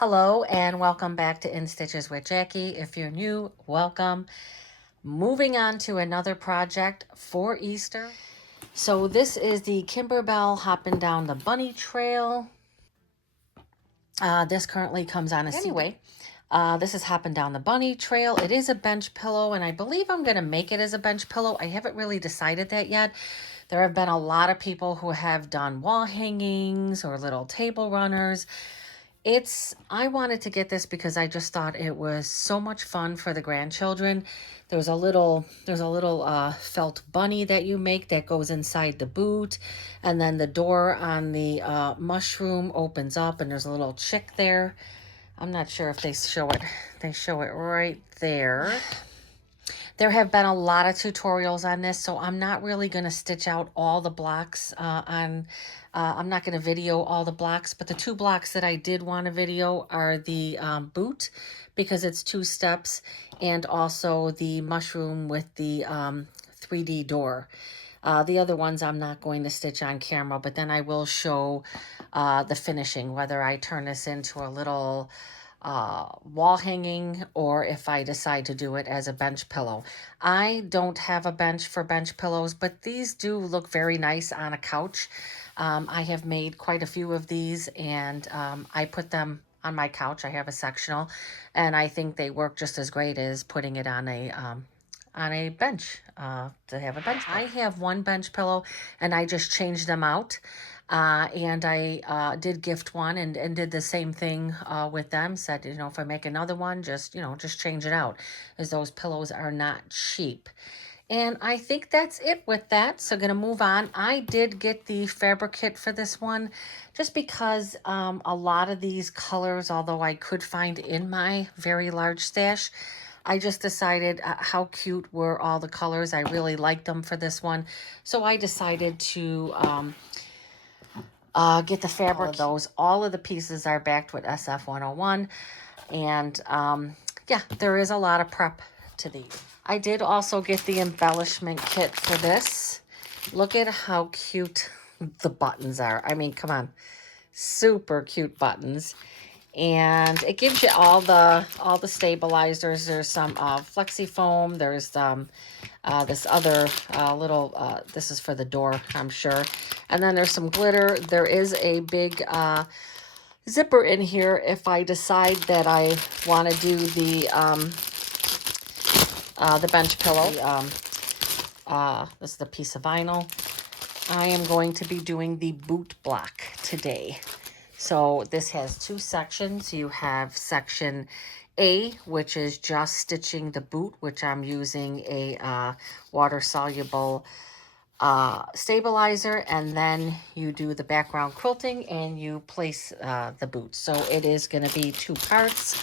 Hello and welcome back to In Stitches with Jackie. If you're new, welcome. Moving on to another project for Easter. So this is the Kimberbell Hopping Down the Bunny Trail. This currently comes on a anyway. This is Hopping Down the Bunny Trail. It is a bench pillow, and I believe I'm going to make it as a bench pillow. I haven't really decided that yet. There have been a lot of people who have done wall hangings or little table runners. I wanted to get this because I just thought it was so much fun for the grandchildren. There's a little felt bunny that you make that goes inside the boot, and then the door on the mushroom opens up, and there's a little chick there. I'm not sure if they show it. They show it right there. There have been a lot of tutorials on this, so I'm not really going to stitch out all the blocks I'm not going to video all the blocks, but the two blocks that I did want to video are the boot, because it's 2 steps, and also the mushroom with the 3D door. The other ones I'm not going to stitch on camera, but then I will show the finishing, whether I turn this into a little wall hanging or if I decide to do it as a bench pillow. I don't have a bench for bench pillows, but these do look very nice on a couch. I have made quite a few of these, and I put them on my couch. I have a sectional, and I think they work just as great as putting it on a bench, to have a bench pillow. I have one bench pillow, and I just changed them out. And I did gift one and did the same thing with them. Said, if I make another one, just change it out, as those pillows are not cheap. And I think that's it with that. So going to move on. I did get the fabric kit for this one, just because a lot of these colors, although I could find in my very large stash, I just decided how cute were all the colors. I really liked them for this one. So I decided to get the fabric. All of the pieces are backed with SF 101. And yeah, there is a lot of prep to these. I did also get the embellishment kit for this. Look at how cute the buttons are. I mean, come on. Super cute buttons. And it gives you all the stabilizers. There's some flexi foam. There's this other little, this is for the door, I'm sure. And then there's some glitter. There is a big zipper in here if I decide that I want to do the bench pillow. This is the piece of vinyl. I am going to be doing the boot block today. So this has 2 sections. You have section A, which is just stitching the boot, which I'm using a water-soluble stabilizer, and then you do the background quilting and you place the boot. So it is going to be 2 parts.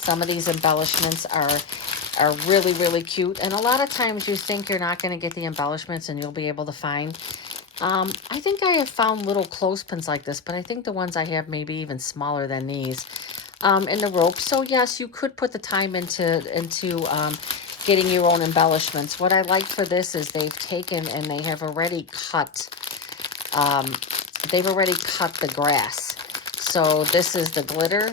Some of these embellishments are really, really cute, and a lot of times you think you're not going to get the embellishments and you'll be able to find. I think I have found little clothespins like this, but I think the ones I have maybe even smaller than these in the rope. So yes, you could put the time into getting your own embellishments. What I like for this is they've taken and they have already cut the grass. So this is the glitter,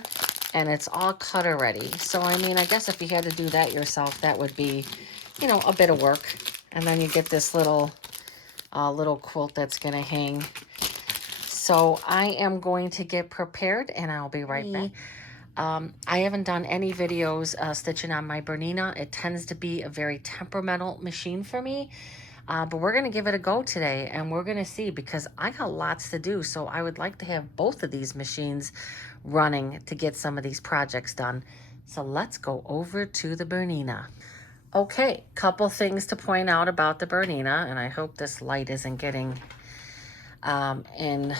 and it's all cut already. So I mean, I guess if you had to do that yourself, that would be, a bit of work. And then you get this little quilt that's going to hang. So I am going to get prepared, and I'll be right back. I haven't done any videos stitching on my Bernina. It tends to be a very temperamental machine for me. But we're going to give it a go today, and we're going to see, because I got lots to do. So I would like to have both of these machines running to get some of these projects done. So let's go over to the Bernina. Okay, couple things to point out about the Bernina, and I hope this light isn't getting in.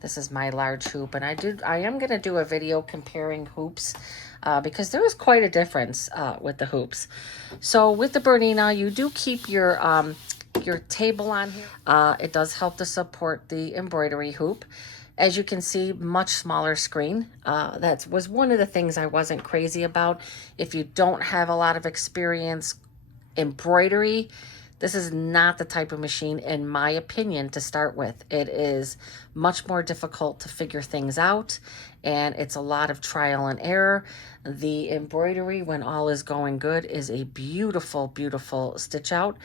This is my large hoop, and I am going to do a video comparing hoops because there is quite a difference with the hoops. So with the Bernina, you do keep your table on here. It does help to support the embroidery hoop. As you can see, much smaller screen. That was one of the things I wasn't crazy about. If you don't have a lot of experience embroidery, This is not the type of machine, in my opinion, to start with. It is much more difficult to figure things out, and it's a lot of trial and error. The embroidery, when all is going good, is a beautiful, beautiful stitch out.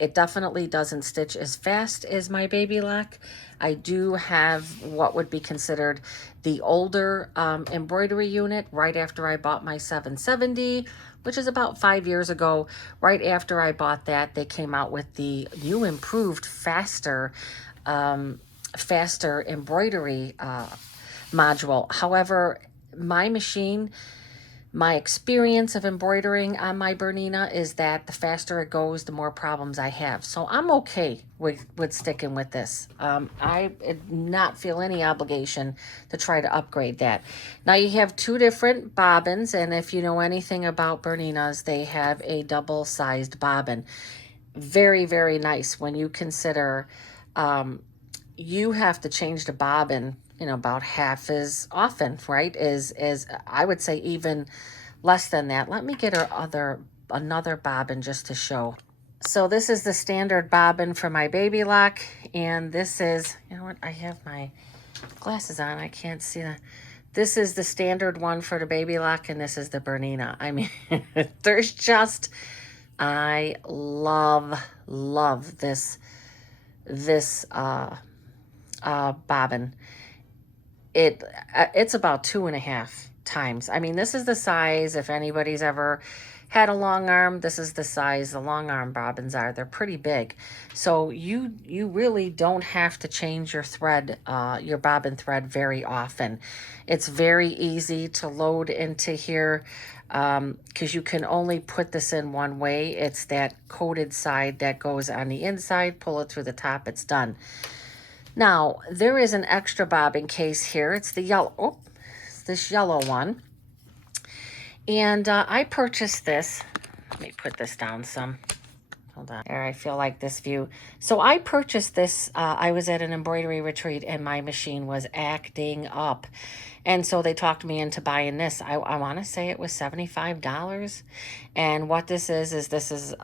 It definitely doesn't stitch as fast as my baby lock. I do have what would be considered the older embroidery unit right after I bought my 770, which is about 5 years ago. Right after I bought that, they came out with the new improved, faster embroidery module. However, my machine, my experience of embroidering on my Bernina is that the faster it goes, the more problems I have. So I'm okay with sticking with this. I did not feel any obligation to try to upgrade that. Now you have two different bobbins, and if you know anything about Berninas, they have a double-sized bobbin. Very, very nice when you consider you have to change the bobbin, you know, about half as often, right? As I would say even less than that. Let me get another bobbin just to show. So this is the standard bobbin for my baby lock, and this is, you know what, I have my glasses on, I can't see that. This is the standard one for the baby lock, and this is the Bernina. I mean, there's just, I love this bobbin. It's about 2.5 times. I mean, this is the size, if anybody's ever had a long arm, this is the size the long arm bobbins are. They're pretty big. So you really don't have to change your thread, your bobbin thread very often. It's very easy to load into here because you can only put this in one way. It's that coated side that goes on the inside. Pull it through the top, it's done. Now, there is an extra bobbin case here. It's the yellow, oh, it's this yellow one. And I purchased this. Let me put this down some. Hold on. There, I feel like this view. So I purchased this. I was at an embroidery retreat, and my machine was acting up. And so they talked me into buying this. I want to say it was $75. And what this is this is...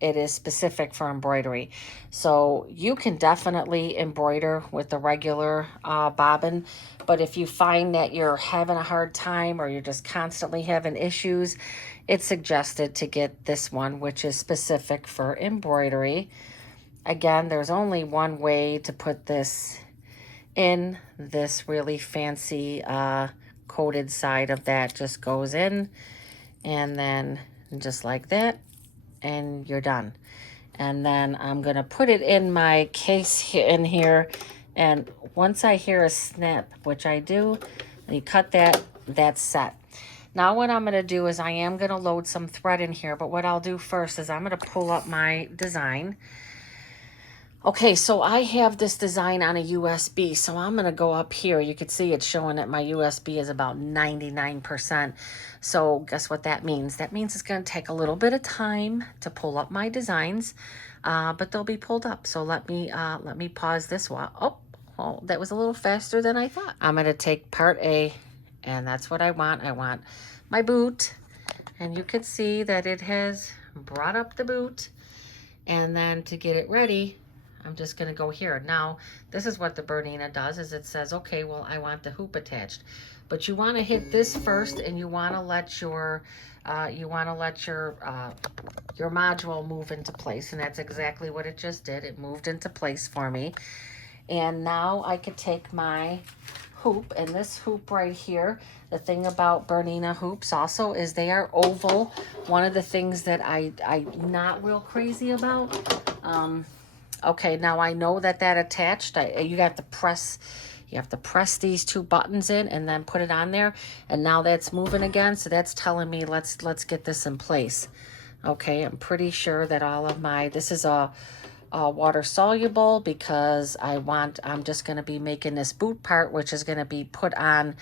it is specific for embroidery. So you can definitely embroider with the regular bobbin, but if you find that you're having a hard time or you're just constantly having issues, it's suggested to get this one, which is specific for embroidery. Again, there's only one way to put this in. This really fancy coated side of that just goes in, and then just like that, and you're done. And then I'm gonna put it in my case in here, and once I hear a snip, which I do, you cut that, that's set. Now what I'm gonna do is I am gonna load some thread in here, but what I'll do first is I'm gonna pull up my design. Okay, so I have this design on a USB, so I'm going to go up here. You can see it's showing that my USB is about 99%. So guess what that means? That means it's going to take a little bit of time to pull up my designs, but they'll be pulled up. So let me pause this while. Oh, that was a little faster than I thought. I'm going to take part A, and that's what I want. I want my boot, and you can see that it has brought up the boot. And then to get it ready, I'm just going to go here. Now, this is what the Bernina does, is it says, okay, well, I want the hoop attached. But you want to hit this first, and you want to let your module move into place. And that's exactly what it just did. It moved into place for me. And now I could take my hoop, and this hoop right here, the thing about Bernina hoops also is they are oval. One of the things that I'm not real crazy about. Okay, now I know that attached, you have to press these two buttons in and then put it on there, and now that's moving again, so that's telling me let's get this in place. Okay, I'm pretty sure that all of this is a water soluble, because I'm just going to be making this boot part, which is going to be put on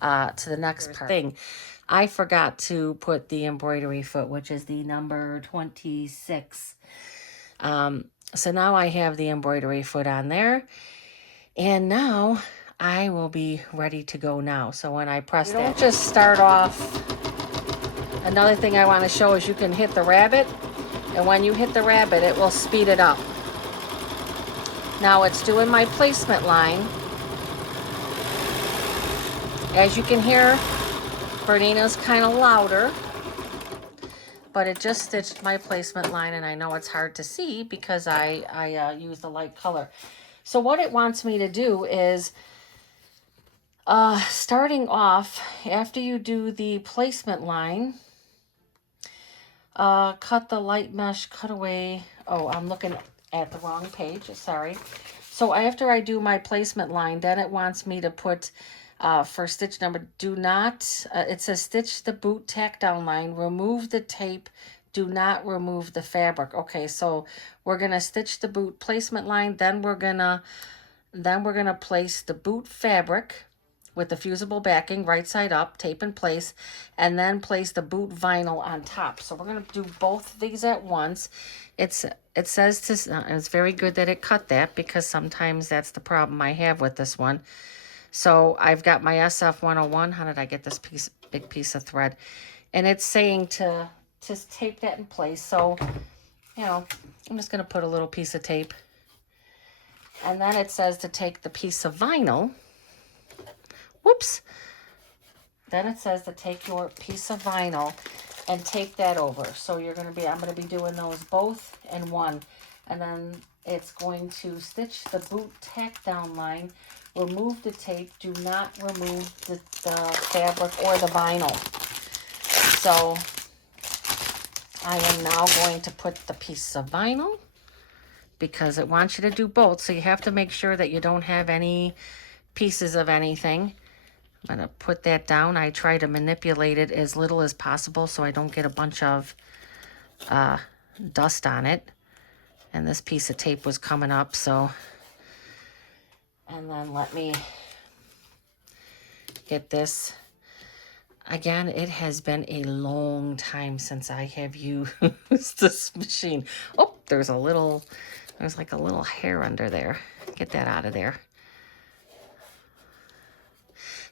to the next thing. I forgot to put the embroidery foot, which is the number 26. So now I have the embroidery foot on there, and now I will be ready to go now. So when I press that, don't just start off. Another thing I want to show is you can hit the rabbit, And when you hit the rabbit, it will speed it up. Now it's doing my placement line. As you can hear, Bernina's kind of louder, but it just stitched my placement line, and I know it's hard to see because I used a light color. So what it wants me to do is, starting off, after you do the placement line, cut the light mesh cutaway. Oh, I'm looking at the wrong page, sorry. So after I do my placement line, then it wants me to put, for stitch number, do not, it says stitch the boot tack down line, remove the tape, do not remove the fabric. Okay, so we're gonna stitch the boot placement line, then we're gonna place the boot fabric with the fusible backing right side up, tape in place, and then place the boot vinyl on top. So we're going to do both of these at once. It says to, it's very good that it cut that, because sometimes that's the problem I have with this one. So I've got my SF 101. How did I get this big piece of thread? And it's saying to just tape that in place. So, you know, I'm just going to put a little piece of tape. And then it says to take the piece of vinyl. Whoops. Then it says to take your piece of vinyl and tape that over. So I'm going to be doing those both in one. And then it's going to stitch the boot tack down line, remove the tape, do not remove the fabric or the vinyl. So I am now going to put the piece of vinyl, because it wants you to do both. So you have to make sure that you don't have any pieces of anything. I'm going to put that down. I try to manipulate it as little as possible so I don't get a bunch of dust on it. And this piece of tape was coming up, so. And then let me get this. Again, it has been a long time since I have used this machine. Oh, there's like a little hair under there. Get that out of there.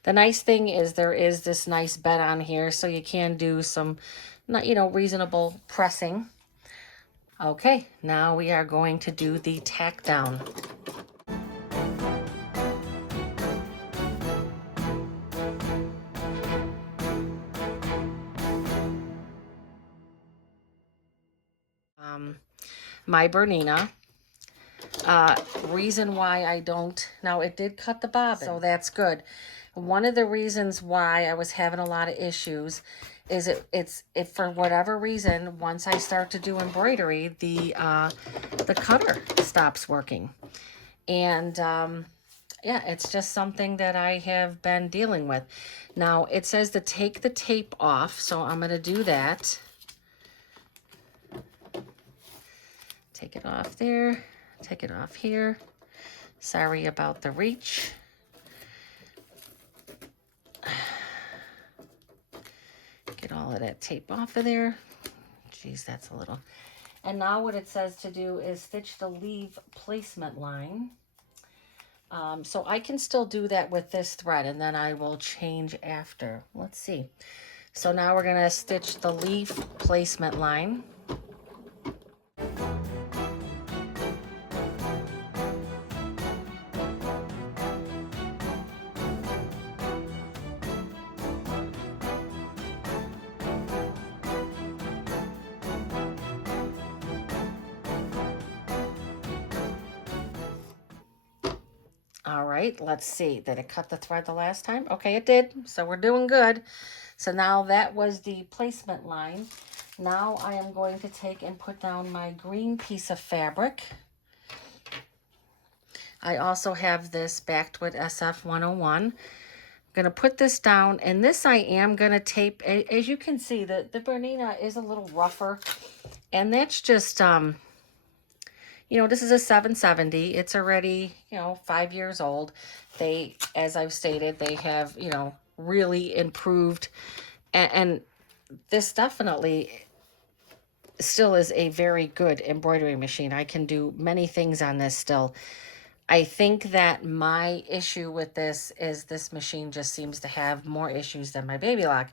The nice thing is there is this nice bed on here, so you can do some, reasonable pressing. Okay, now we are going to do the tack down. My Bernina. Reason why I don't, now it did cut the bobbin, so that's good. One of the reasons why I was having a lot of issues is it's for whatever reason, once I start to do embroidery, the cutter stops working. And yeah, it's just something that I have been dealing with. Now it says to take the tape off, so I'm going to do that. Take it off there. Take it off here. Sorry about the reach. Get all of that tape off of there. Geez, that's a little. And now what it says to do is stitch the leaf placement line. So I can still do that with this thread, and then I will change after. Let's see. So now we're going to stitch the leaf placement line. All right, let's see. Did it cut the thread the last time? Okay, it did. So we're doing good. So now that was the placement line. Now I am going to take and put down my green piece of fabric. I also have this backed with SF 101. I'm going to put this down, and this I am going to tape. As you can see, the Bernina is a little rougher, and that's just, this is a 770. It's already, 5 years old. They, as I've stated, they have, really improved. And this definitely still is a very good embroidery machine. I can do many things on this still. I think that my issue with this is this machine just seems to have more issues than my Baby Lock.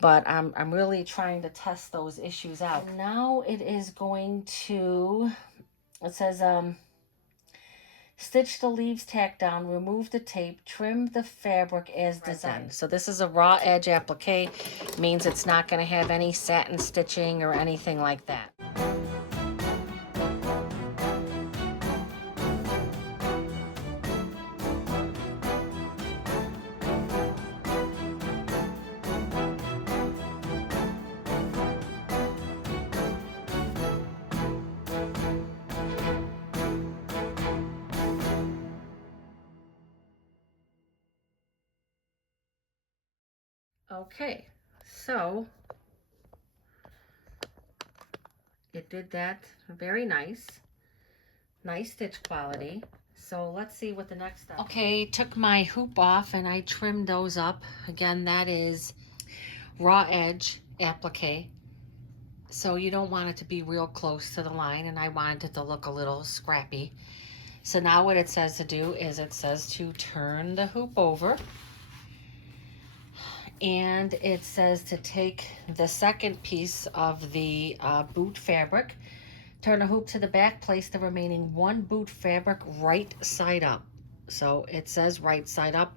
but I'm really trying to test those issues out. Now it is going to, it says, stitch the leaves, tack down, remove the tape, trim the fabric as designed. So this is a raw edge applique, means it's not going to have any satin stitching or anything like that. Okay, so it did that very nice stitch quality. So let's see what the next step. Okay, took my hoop off and I trimmed those up. Again, that is raw edge applique. So you don't want it to be real close to the line, and I wanted it to look a little scrappy. So now what it says to do is it says to turn the hoop over, and it says to take the second piece of the boot fabric, turn the hoop to the back, place the remaining one boot fabric right side up. So it says right side up.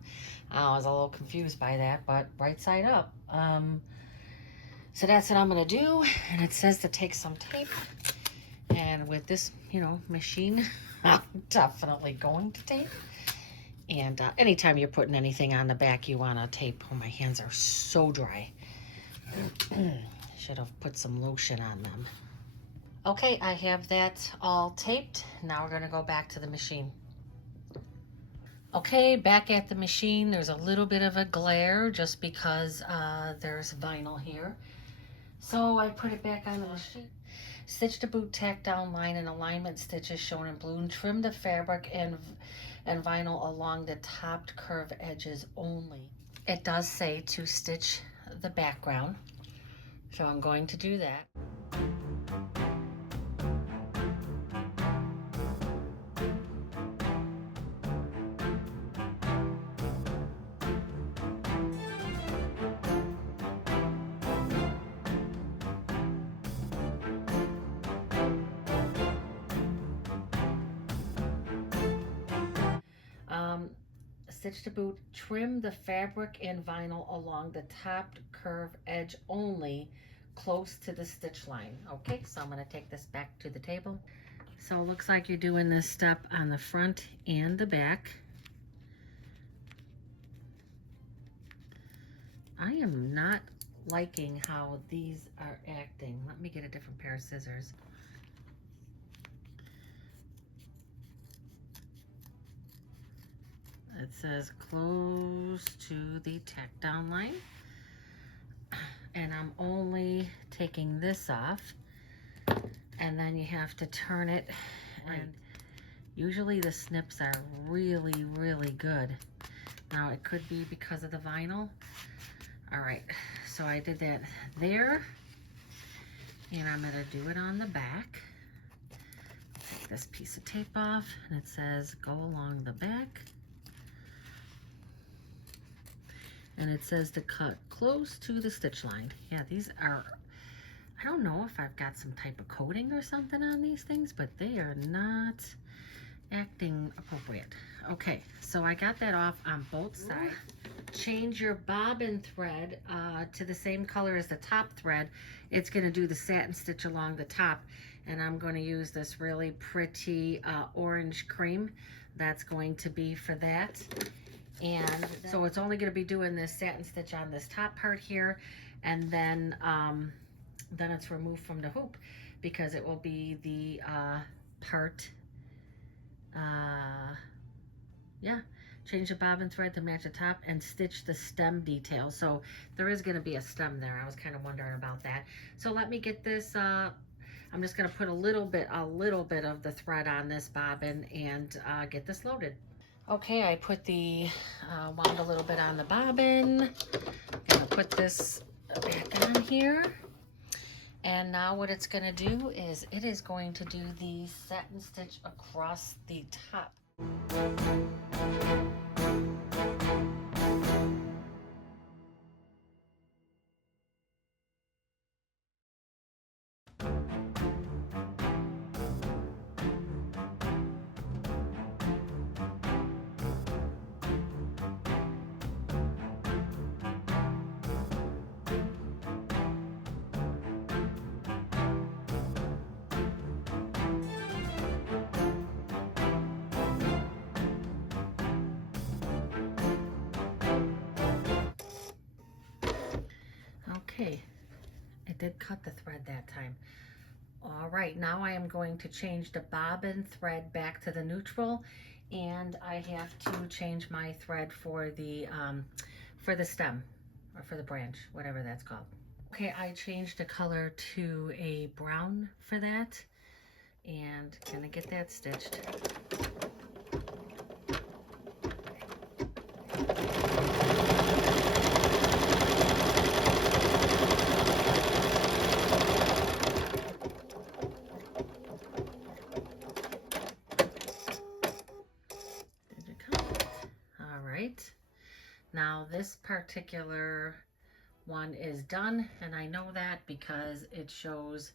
I was a little confused by that, but right side up. So that's what I'm gonna do. And it says to take some tape. And with this, you know, machine, I'm definitely going to tape. And anytime you're putting anything on the back, you want to tape. Oh, my hands are so dry. Should have put some lotion on them. Okay, I have that all taped. Now we're going to go back to the machine. Okay, back at the machine. There's a little bit of a glare just because there's vinyl here. So I put it back on the machine. Stitch the boot, tack down line and alignment stitches shown in blue, and trim the fabric and vinyl along the topped curve edges only. It does say to stitch the background, so I'm going to do that. Stitch the boot, trim the fabric and vinyl along the topped curve edge only, close to the stitch line. Okay, so I'm going to take this back to the table. So it looks like you're doing this step on the front and the back. I am not liking how these are acting. Let me get a different pair of scissors. It says close to the tack down line, and I'm only taking this off, and then you have to turn it, and usually the snips are really, really good. Now it could be because of the vinyl. All right, so I did that there, and I'm gonna do it on the back. Take this piece of tape off, and it says go along the back. And it says to cut close to the stitch line. Yeah, these are, I don't know if I've got some type of coating or something on these things, but they are not acting appropriate. Okay, so I got that off on both sides. Change your bobbin thread to the same color as the top thread. It's gonna do the satin stitch along the top, and I'm gonna use this really pretty orange cream. That's going to be for that. And so it's only going to be doing this satin stitch on this top part here, and then it's removed from the hoop because it will be the part. Yeah, change the bobbin thread to match the top and stitch the stem detail. So there is going to be a stem there. I was kind of wondering about that. So let me get this. I'm just going to put a little bit of the thread on this bobbin and get this loaded. Okay, I put the wound a little bit on the bobbin. I'm gonna put this back on here. And now what it's gonna do is it is going to do the satin stitch across the top. Okay, it did cut the thread that time. All right, now I am going to change the bobbin thread back to the neutral, and I have to change my thread for the stem, or for the branch, whatever that's called. Okay, I changed the color to a brown for that, and gonna get that stitched. All right, now this particular one is done, and I know that because it shows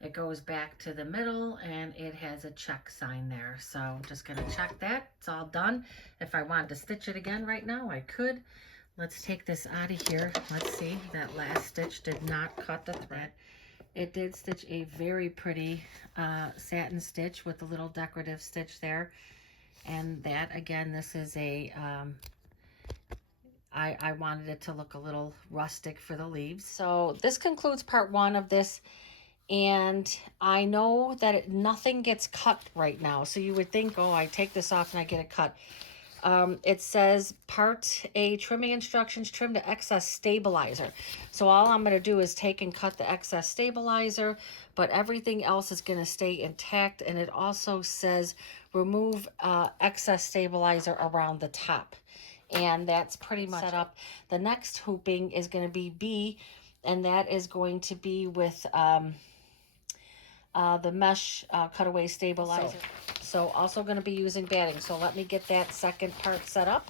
it goes back to the middle and it has a check sign there. So I'm just gonna check that it's all done. If I wanted to stitch it again right now, I could. Let's take this out of here. Let's see, that last stitch did not cut the thread. It did stitch a very pretty satin stitch with a little decorative stitch there. And that, again, this is a, I wanted it to look a little rustic for the leaves. So this concludes part 1 of this. And I know that nothing gets cut right now. So you would think, oh, I take this off and I get it cut. It says part A, trimming instructions, trim to excess stabilizer. So all I'm going to do is take and cut the excess stabilizer, but everything else is going to stay intact. And it also says remove excess stabilizer around the top. And that's pretty much set up. The next hooping is going to be B, and that is going to be with the mesh cutaway stabilizer. So also going to be using batting. So let me get that second part set up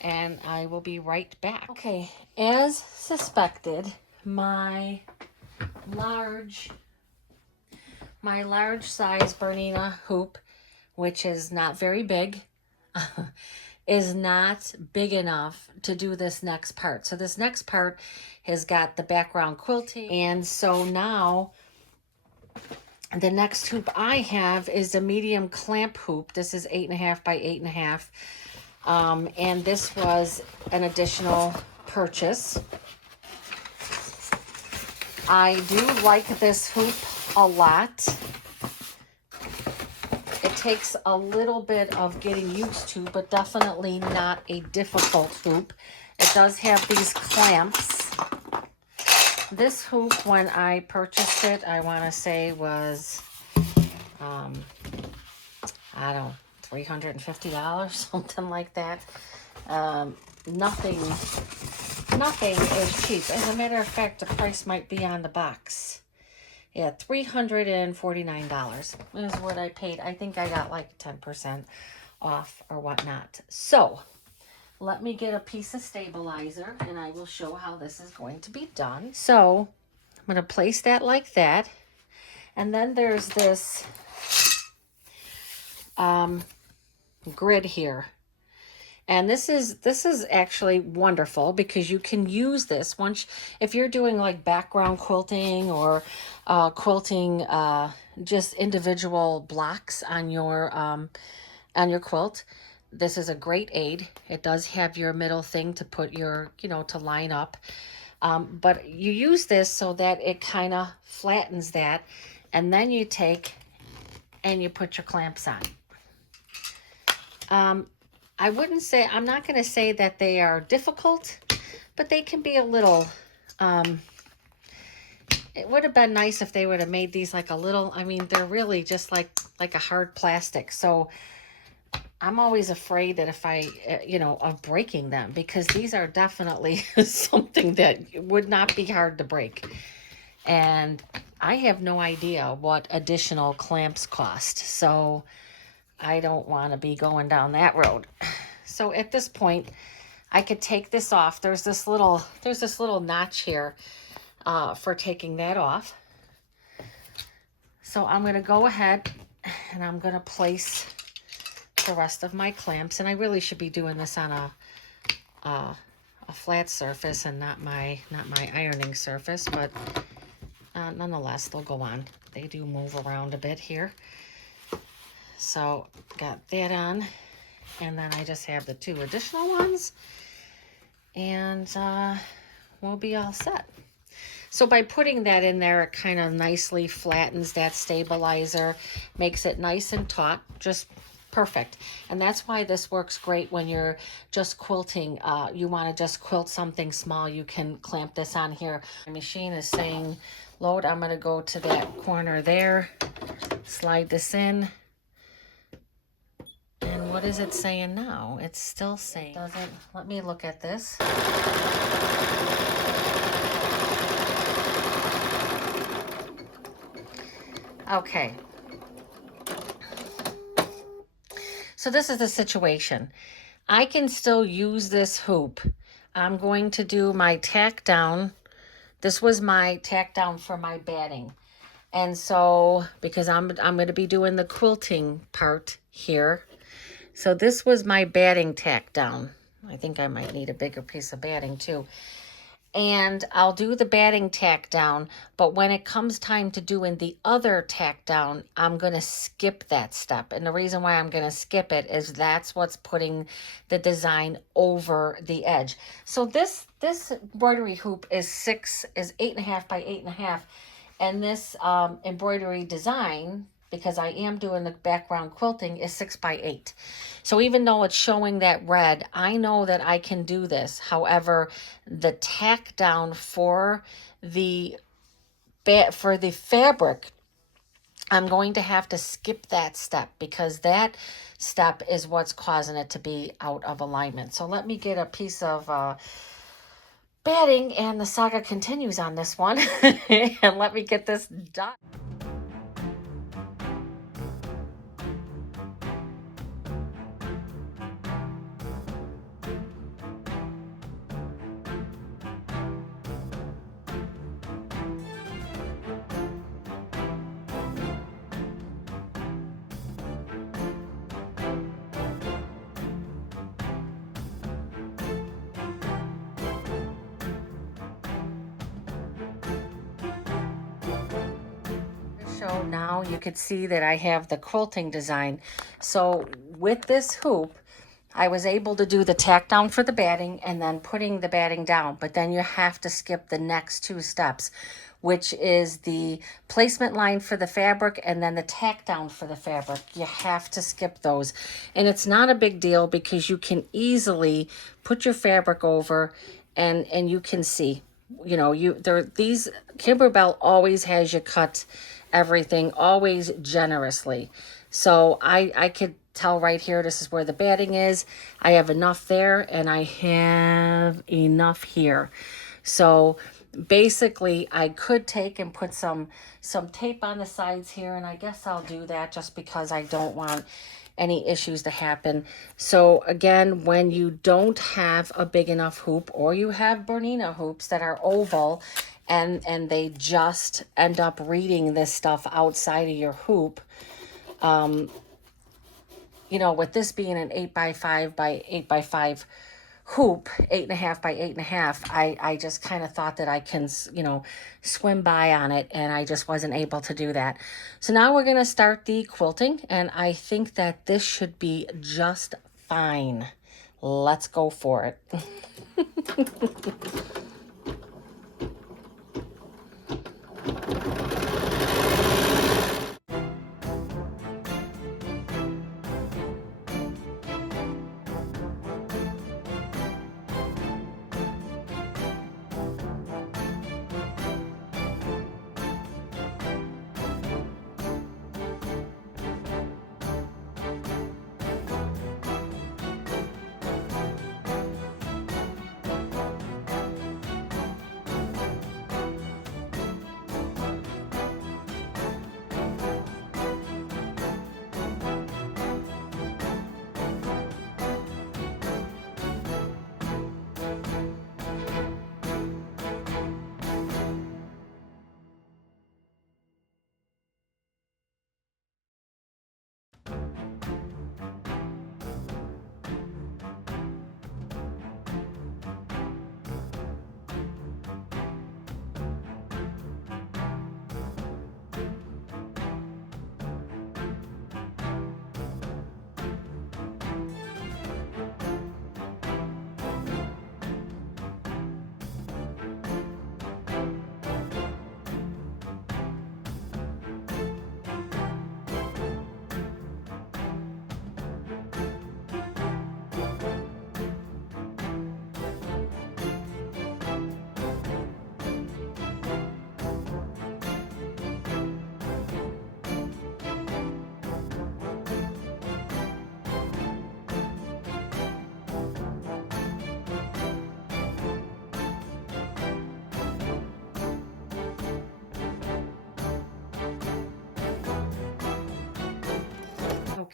and I will be right back. Okay, as suspected, my large size Bernina hoop, which is not very big, is not big enough to do this next part. So this next part has got the background quilting, and so now the next hoop I have is a medium clamp hoop. This is 8.5 by 8.5. And this was an additional purchase. I do like this hoop a lot. It takes a little bit of getting used to, but definitely not a difficult hoop. It does have these clamps. This hoop, when I purchased it, I want to say was, I don't know, $350, something like that. Nothing is cheap. As a matter of fact, the price might be on the box. Yeah, $349 is what I paid. I think I got like 10% off or whatnot. So let me get a piece of stabilizer and I will show how this is going to be done. So I'm going to place that like that. And then there's this grid here. And this is actually wonderful because you can use this once if you're doing like background quilting or quilting just individual blocks on your quilt. This is a great aid. It does have your middle thing to put your, to line up. But you use this so that it kind of flattens that. And then you take and you put your clamps on. I'm not going to say that they are difficult, but they can be a little, it would have been nice if they would have made these like a little, they're really just like a hard plastic. So I'm always afraid that if I, of breaking them, because these are definitely something that would not be hard to break. And I have no idea what additional clamps cost. So I don't want to be going down that road. So at this point, I could take this off. There's this little notch here for taking that off. So I'm going to go ahead and I'm going to place the rest of my clamps. And I really should be doing this on a flat surface and not my ironing surface, but nonetheless, they'll go on. They do move around a bit here. So got that on, and then I just have the 2 additional ones, and we'll be all set. So by putting that in there, it kind of nicely flattens that stabilizer, makes it nice and taut, just perfect. And that's why this works great when you're just quilting. You want to just quilt something small, you can clamp this on here. My machine is saying load. I'm going to go to that corner there, slide this in. And what is it saying now? It's still saying, doesn't, let me look at this. Okay. So this is the situation. I can still use this hoop. I'm going to do my tack down. This was my tack down for my batting. And so, because I'm going to be doing the quilting part here. So this was my batting tack down. I think I might need a bigger piece of batting too. And I'll do the batting tack down, but when it comes time to doing the other tack down, I'm going to skip that step. And the reason why I'm going to skip it is that's what's putting the design over the edge. So this embroidery hoop is 8.5 by 8.5. And this embroidery design, because I am doing the background quilting, is 6 by 8. So even though it's showing that red, I know that I can do this. However, the tack down for the fabric, I'm going to have to skip that step because that step is what's causing it to be out of alignment. So let me get a piece of batting, and the saga continues on this one. And let me get this done. So now you could see that I have the quilting design. So with this hoop, I was able to do the tack down for the batting and then putting the batting down, but then you have to skip the next two steps, which is the placement line for the fabric and then the tack down for the fabric. You have to skip those. And it's not a big deal because you can easily put your fabric over and you can see, you know, these Kimberbell always has you cut everything always generously. So I could tell right here, this is where the batting is. I have enough there and I have enough here. So basically I could take and put some tape on the sides here, and I guess I'll do that just because I don't want any issues to happen. So again, when you don't have a big enough hoop, or you have Bernina hoops that are oval and they just end up reading this stuff outside of your hoop, you know, with this being an 8x5 by 8x5 hoop, 8.5 by 8.5, I just kind of thought that I can, you know, swim by on it, and I just wasn't able to do that. So now we're going to start the quilting, and I think that this should be just fine. Let's go for it.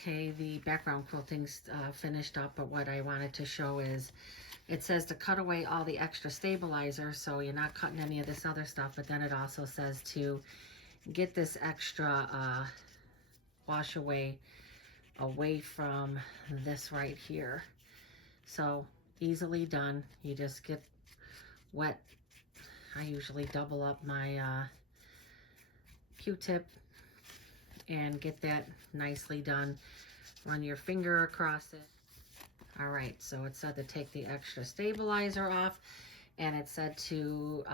Okay, the background quilting's finished up, but what I wanted to show is it says to cut away all the extra stabilizer, so you're not cutting any of this other stuff, but then it also says to get this extra wash away from this right here. So easily done. You just get wet. I usually double up my Q-tip and get that nicely done. Run your finger across it. All right, so it said to take the extra stabilizer off, and it said to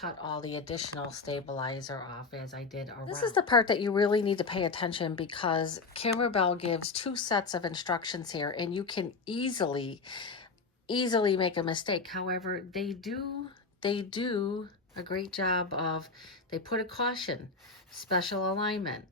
cut all the additional stabilizer off as I did around. This is the part that you really need to pay attention, because Kimberbell gives 2 sets of instructions here, and you can easily make a mistake. However, they do a great job of, they put a caution, special alignment.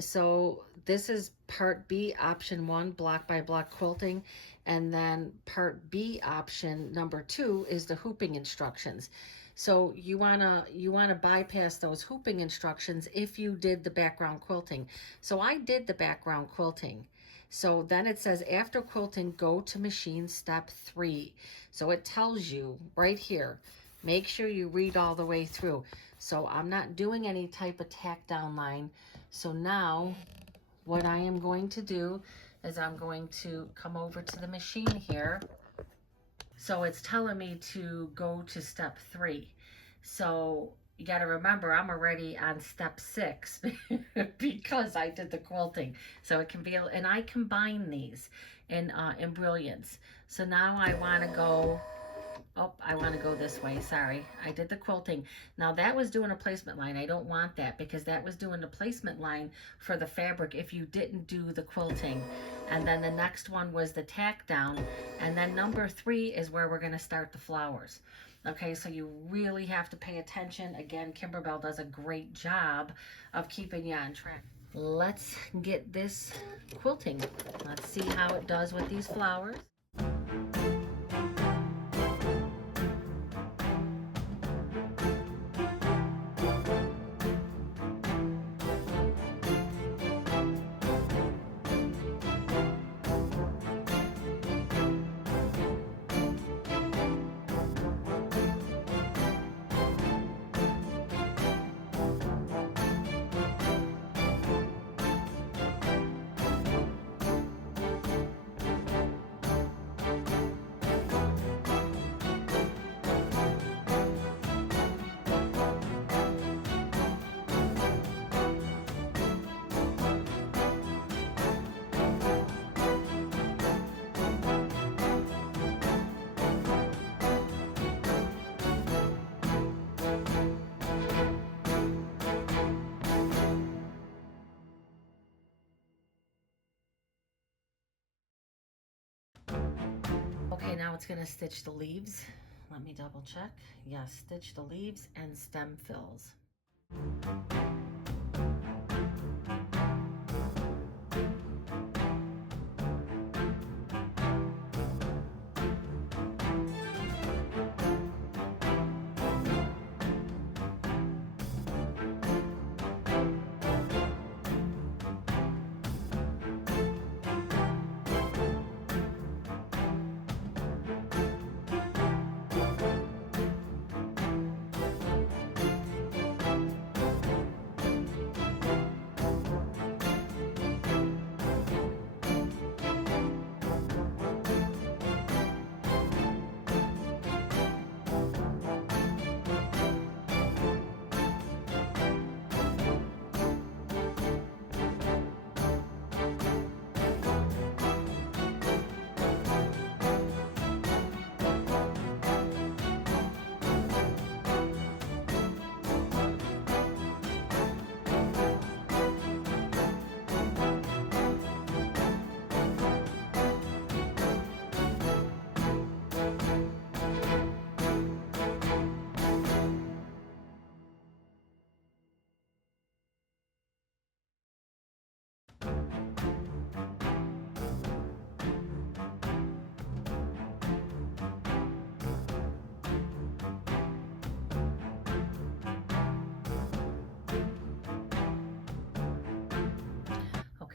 So this is part B, option 1, block by block quilting. And then part B, option number 2, is the hooping instructions. So you wanna bypass those hooping instructions if you did the background quilting. So I did the background quilting. So then it says, after quilting, go to machine step 3. So it tells you right here, make sure you read all the way through. So I'm not doing any type of tack down line. So now what I am going to do is I'm going to come over to the machine here. So it's telling me to go to step 3. So you got to remember, I'm already on step 6 because I did the quilting. So it can be, and I combine these in brilliance. So now I want to go, oh, I want to go this way. Sorry, I did the quilting. Now that was doing a placement line. I don't want that, because that was doing the placement line for the fabric if you didn't do the quilting. And then the next one was the tack down. And then number 3 is where we're going to start the flowers. Okay, so you really have to pay attention. Again, Kimberbell does a great job of keeping you on track. Let's get this quilting. Let's see how it does with these flowers. Okay, now it's going to stitch the leaves. Let me double check. Yes, stitch the leaves and stem fills.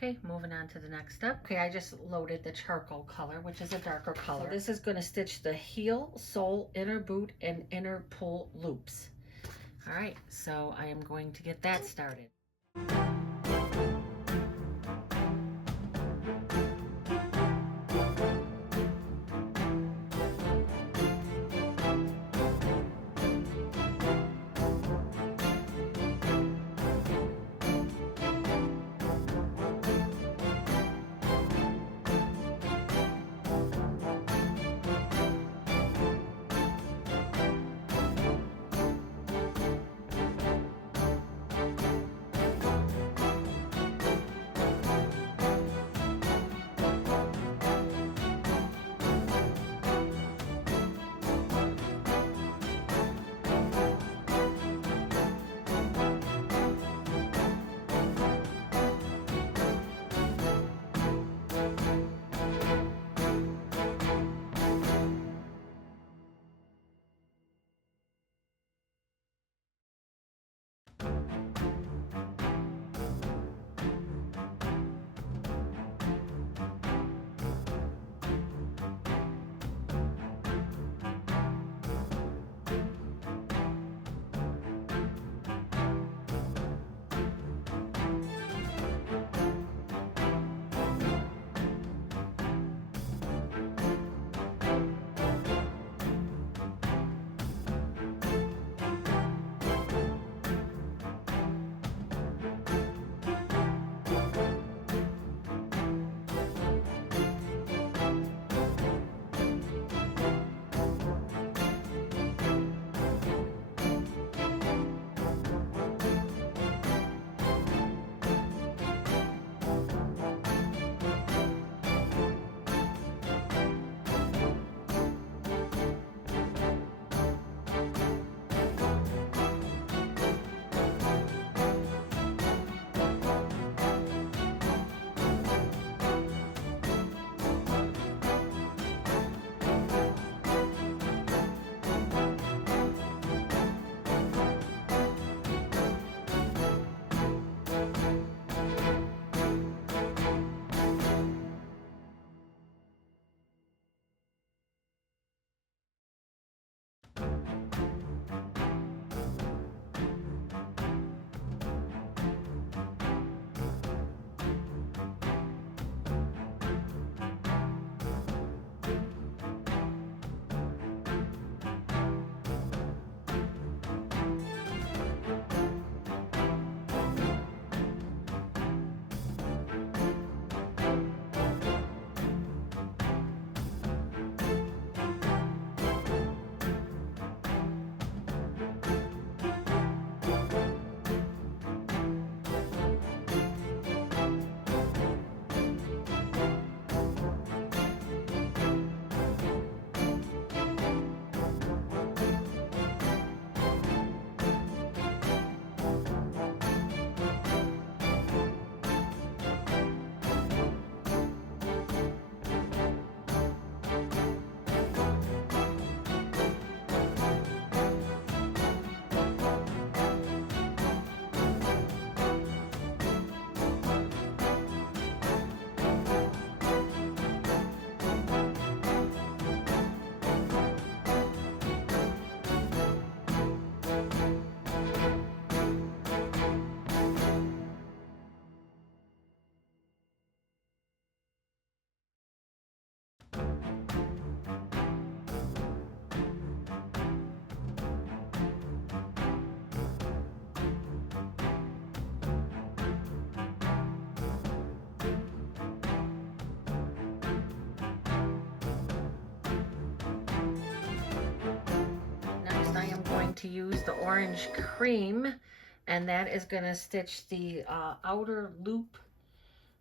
Okay, moving on to the next step. Okay, I just loaded the charcoal color, which is a darker color. So this is going to stitch the heel, sole, inner boot, and inner pull loops. All right, so I am going to get that started. To use the orange cream, and that is going to stitch the outer loop.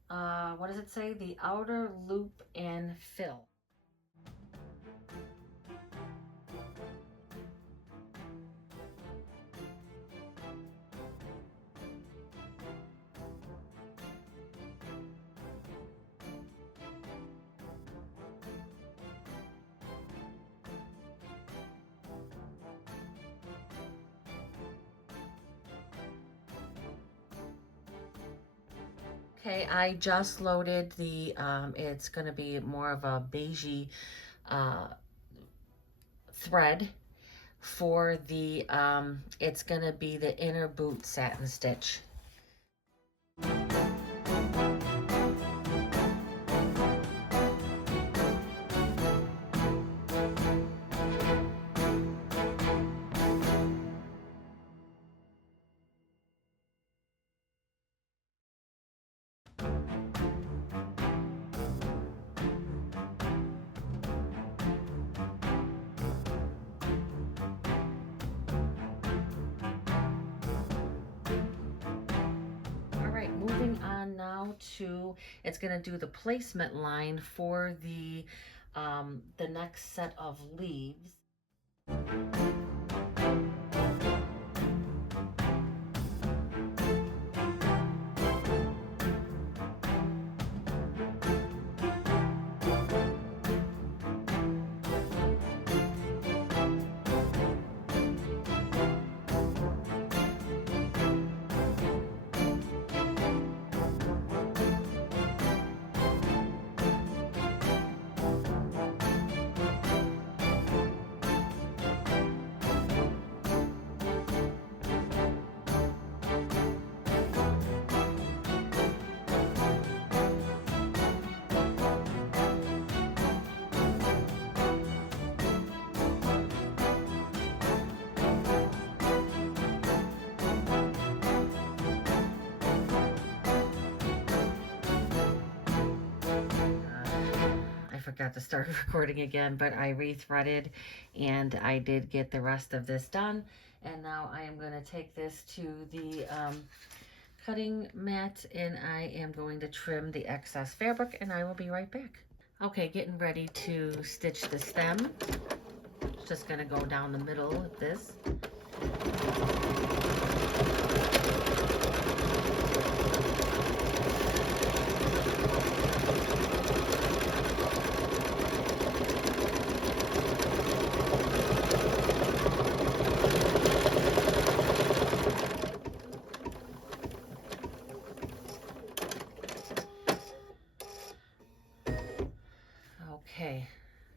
What does it say? The outer loop and fill. Okay, I just loaded the, it's going to be more of a beigey uh, thread for the, it's going to be the inner boot satin stitch. Moving on now to, it's going to do the placement line for the next set of leaves. I forgot to start recording again, but I rethreaded and I did get the rest of this done. And now I am going to take this to the cutting mat and I am going to trim the excess fabric and I will be right back. Okay, getting ready to stitch the stem. Just going to go down the middle of this. Okay,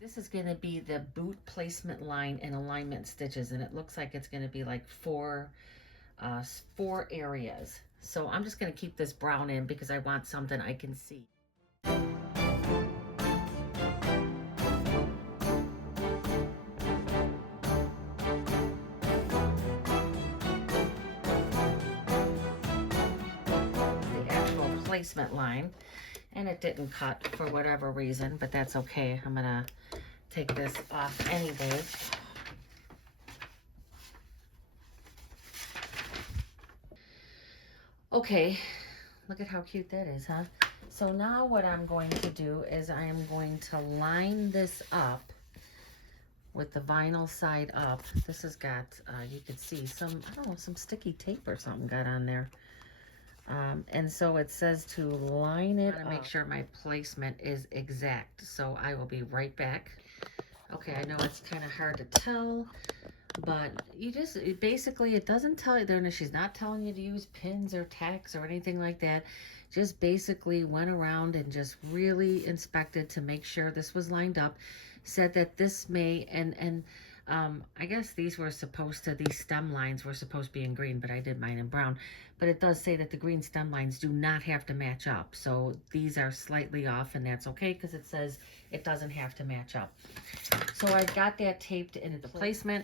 this is going to be the boot placement line and alignment stitches, and it looks like it's going to be like four areas. So I'm just going to keep this brown in because I want something I can see. The actual placement line. And it didn't cut for whatever reason, but that's okay. I'm gonna take this off anyway. Okay, look at how cute that is, huh? So now what I'm going to do is I am going to line this up with the vinyl side up. This has got, you can see some, I don't know, some sticky tape or something got on there. And so it says to line it up. Make sure my placement is exact. So I will be right back. Okay, I know it's kind of hard to tell, but you just, basically it doesn't tell you there, she's not telling you to use pins or tacks or anything like that. Just basically went around and just really inspected to make sure this was lined up. Said that this may, I guess these stem lines were supposed to be in green, but I did mine in brown. But it does say that the green stem lines do not have to match up. So these are slightly off, and that's okay because it says it doesn't have to match up. So I've got that taped into the placement.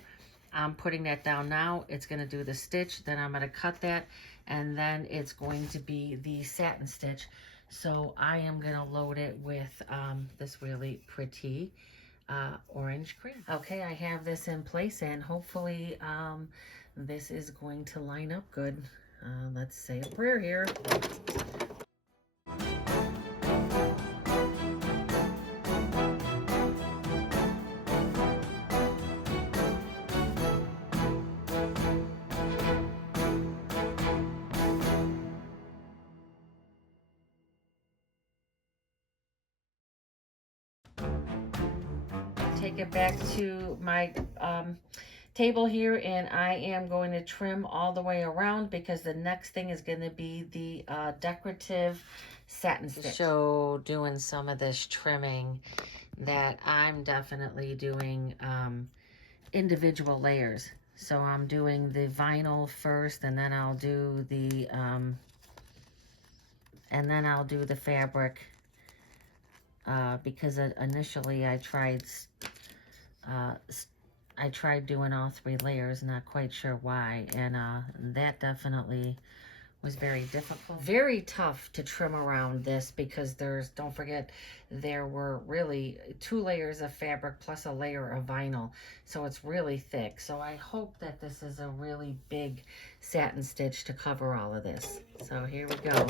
I'm putting that down now. It's going to do the stitch. Then I'm going to cut that, and then it's going to be the satin stitch. So I am going to load it with this really pretty orange cream. Okay, I have this in place, and hopefully this is going to line up good. Let's say a prayer here. Take it back to my table here, and I am going to trim all the way around because the next thing is going to be the decorative satin stitch. So doing some of this trimming that I'm definitely doing individual layers. So I'm doing the vinyl first, and then I'll do the fabric because initially I tried doing all 3 layers, not quite sure why, and that definitely was very difficult. Very tough to trim around this because don't forget, there were really 2 layers of fabric plus a layer of vinyl, so it's really thick. So I hope that this is a really big satin stitch to cover all of this. So here we go.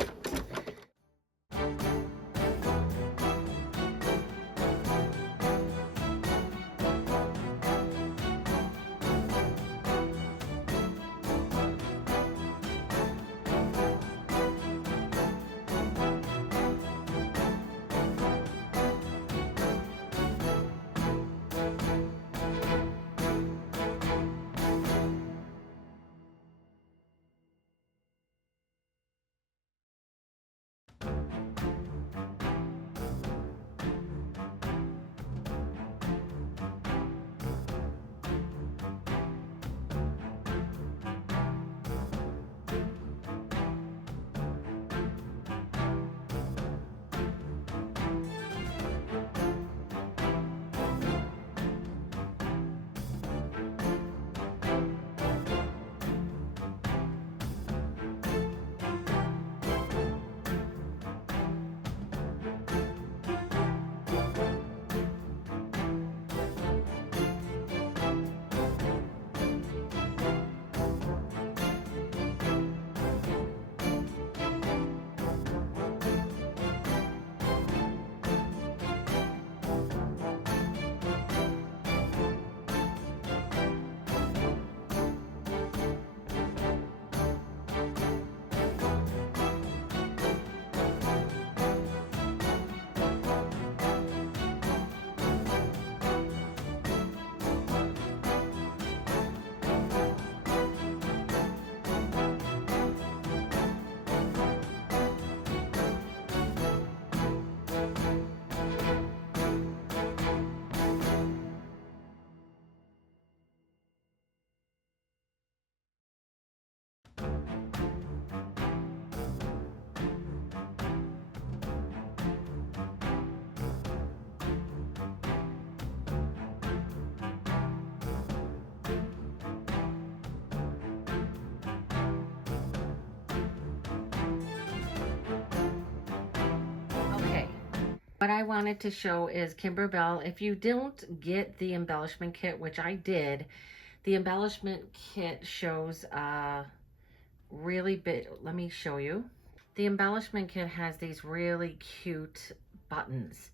What I wanted to show is Kimberbell. If you don't get the embellishment kit, which I did, the embellishment kit shows really big. Let me show you. The embellishment kit has these really cute buttons,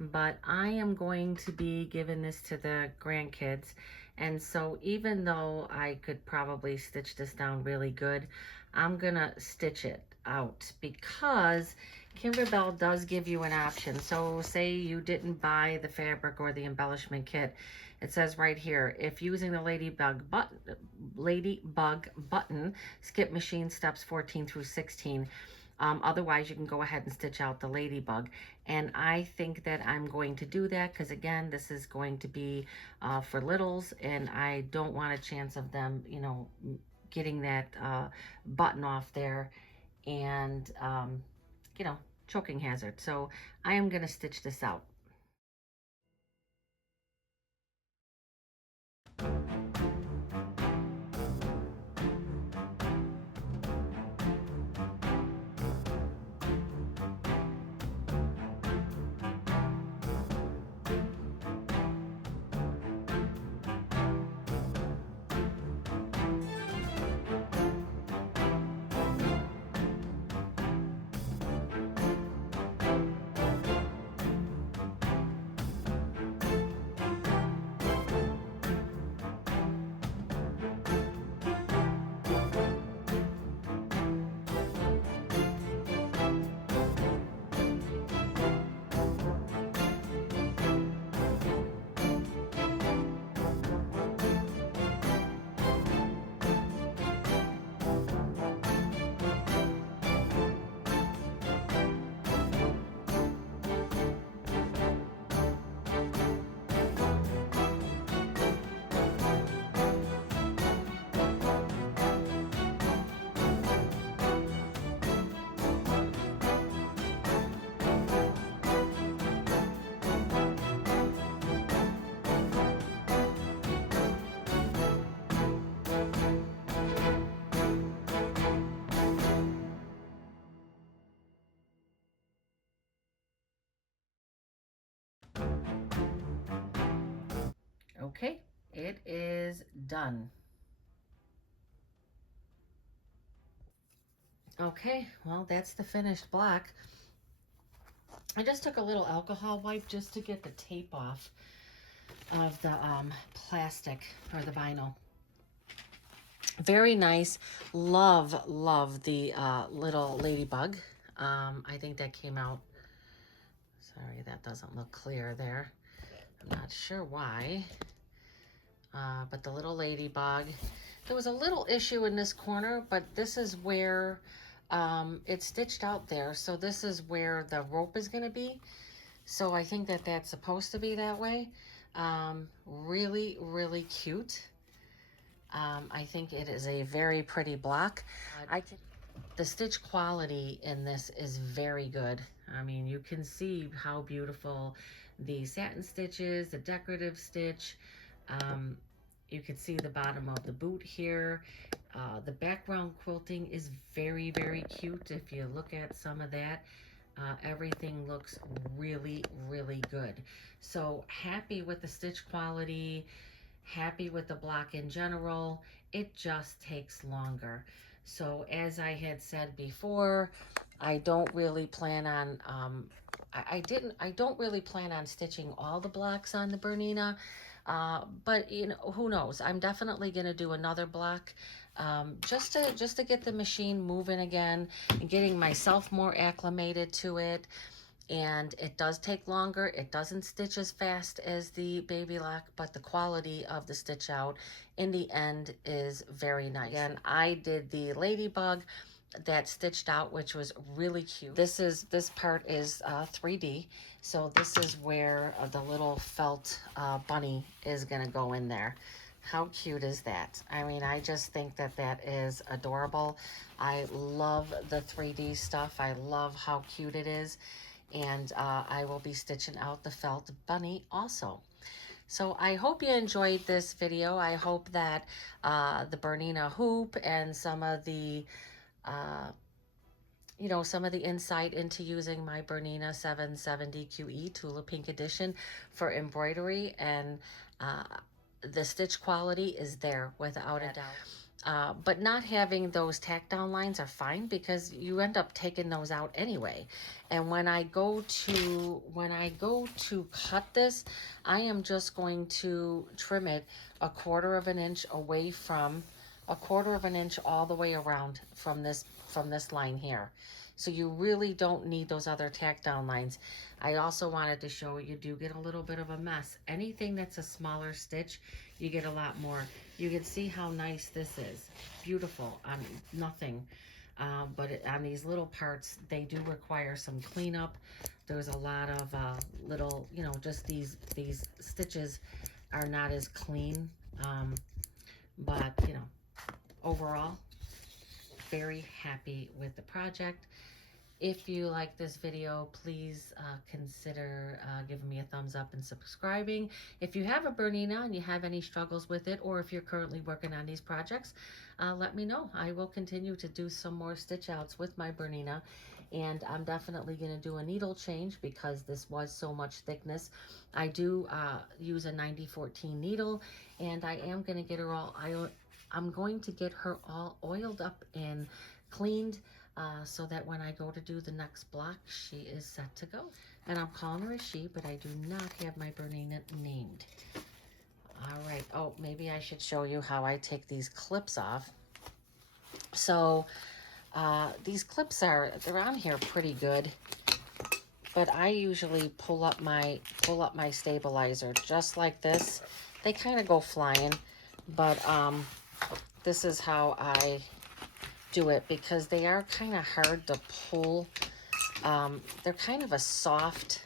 but I am going to be giving this to the grandkids, and so even though I could probably stitch this down really good, I'm gonna stitch it out because Kimberbell does give you an option. So say you didn't buy the fabric or the embellishment kit, it says right here, if using the ladybug button, skip machine steps 14 through 16. Otherwise, you can go ahead and stitch out the ladybug. And I think that I'm going to do that because, again, this is going to be for littles, and I don't want a chance of them, you know, getting that button off there and, you know, choking hazard. So I am going to stitch this out. Okay, it is done. Okay, well, that's the finished block. I just took a little alcohol wipe just to get the tape off of the plastic or the vinyl. Very nice. Love the little ladybug. I think that came out, sorry, that doesn't look clear there. I'm not sure why. But the little ladybug. There was a little issue in this corner, but this is where it's stitched out there. So this is where the rope is going to be. So I think that that's supposed to be that way. Really cute. I think it is a very pretty block. The stitch quality in this is very good. I mean, you can see how beautiful the satin stitch is, the decorative stitch. You can see the bottom of the boot here. The background quilting is very cute. If you look at some of that, everything looks really good. So happy with the stitch quality, happy with the block in general. It just takes longer. So as I had said before, I don't really plan on I don't really plan on stitching all the blocks on the Bernina, but you know, who knows? I'm definitely going to do another block, just to get the machine moving again and getting myself more acclimated to it. And it does take longer. It doesn't stitch as fast as the baby lock, but the quality of the stitch out in the end is very nice. And I did the ladybug that stitched out, which was really cute. This part is 3D, so this is where the little felt bunny is gonna go in there. How cute is that? I mean, I just think that that is adorable. I love the 3D stuff. I love how cute it is. And I will be stitching out the felt bunny also. So I hope you enjoyed this video. I hope that the Bernina hoop and some of the you know, some of the insight into using my Bernina 770 QE Tula Pink Edition for embroidery and the stitch quality is there without a doubt. But not having those tack down lines are fine because you end up taking those out anyway. And when I go to cut this, I am just going to trim it 1/4 of an inch away from, 1/4 of an inch all the way around from this line here. So you really don't need those other tack down lines. I also wanted to show you do get a little bit of a mess. Anything that's a smaller stitch, you get a lot more. You can see how nice this is. Beautiful on nothing. But on these little parts, they do require some cleanup. There's a lot of little, you know, just these stitches are not as clean. But, you know, overall, very happy with the project. If you like this video, please consider giving me a thumbs up and subscribing. If you have a Bernina and you have any struggles with it, or if you're currently working on these projects, let me know. I will continue to do some more stitch outs with my Bernina, and I'm definitely going to do a needle change because this was so much thickness. I do use a 90-14 needle, and I am going to get her all, I'm going to get her all oiled up and cleaned, so that when I go to do the next block, she is set to go. And I'm calling her a she, but I do not have my Bernina named. All right. Oh, maybe I should show you how I take these clips off. So these clips they're on here pretty good, but I usually pull up my stabilizer just like this. They kind of go flying, but this is how I do it because they are kind of hard to pull. They're kind of a soft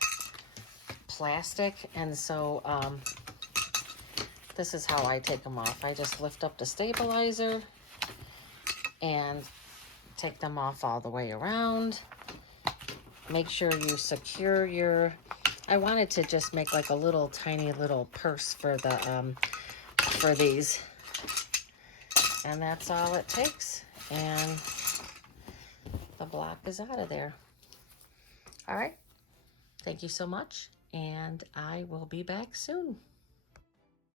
plastic, and so this is how I take them off. I just lift up the stabilizer and take them off all the way around. Make sure you secure your, I wanted to just make like a little tiny little purse for the for these, and that's all it takes. And the block is out of there. All right. Thank you so much, and I will be back soon.